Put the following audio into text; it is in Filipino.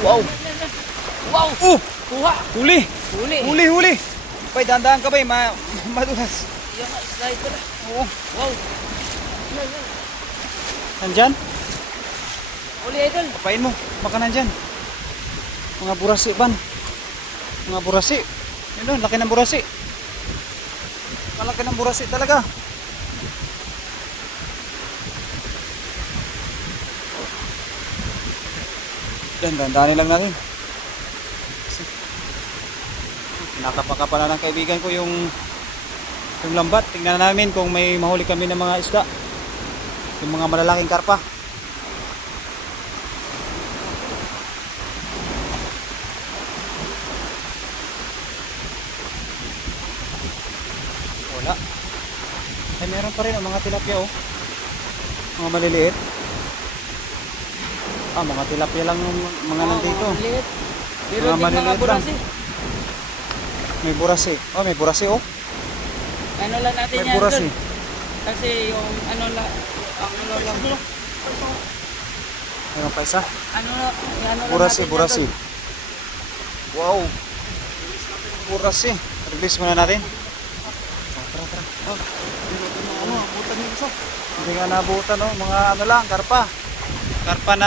Wow. Wow! Oh! Kuha! Huli! Huli! Huli! Bay, dahan-dahan ka bay, madulas. Yung slide pala. Oo. Wow! Nandyan? Huli idol! Kapain mo, baka nandyan. Mga burasi ban. Mga burasi. Yun o, laki ng burasi. Malaki ng burasi talaga. Yan, dandanin lang natin. Nakapaka na ng kaibigan ko yung lambat. Tingnan namin kung may mahuli kami ng mga isda. Yung mga malalaking karpa. Wala. Ay, meron pa rin ang mga tilapia oh. Mga maliliit. Mga tilapia lang yung mga nandito. Maliit. Pero Mga din mga maliliit burasi. May burasi. Oh, may burasi oh. Ano lang natin May yan burasi. idol. Kasi yung ano lang, lang. Meron pa isa. Ano lang Burasi, natin yan, burasi. idol. Wow. Burasi. Release muna natin. Tara. Hindi nga nabutan oh. Mga ano lang, karpa. Karpa na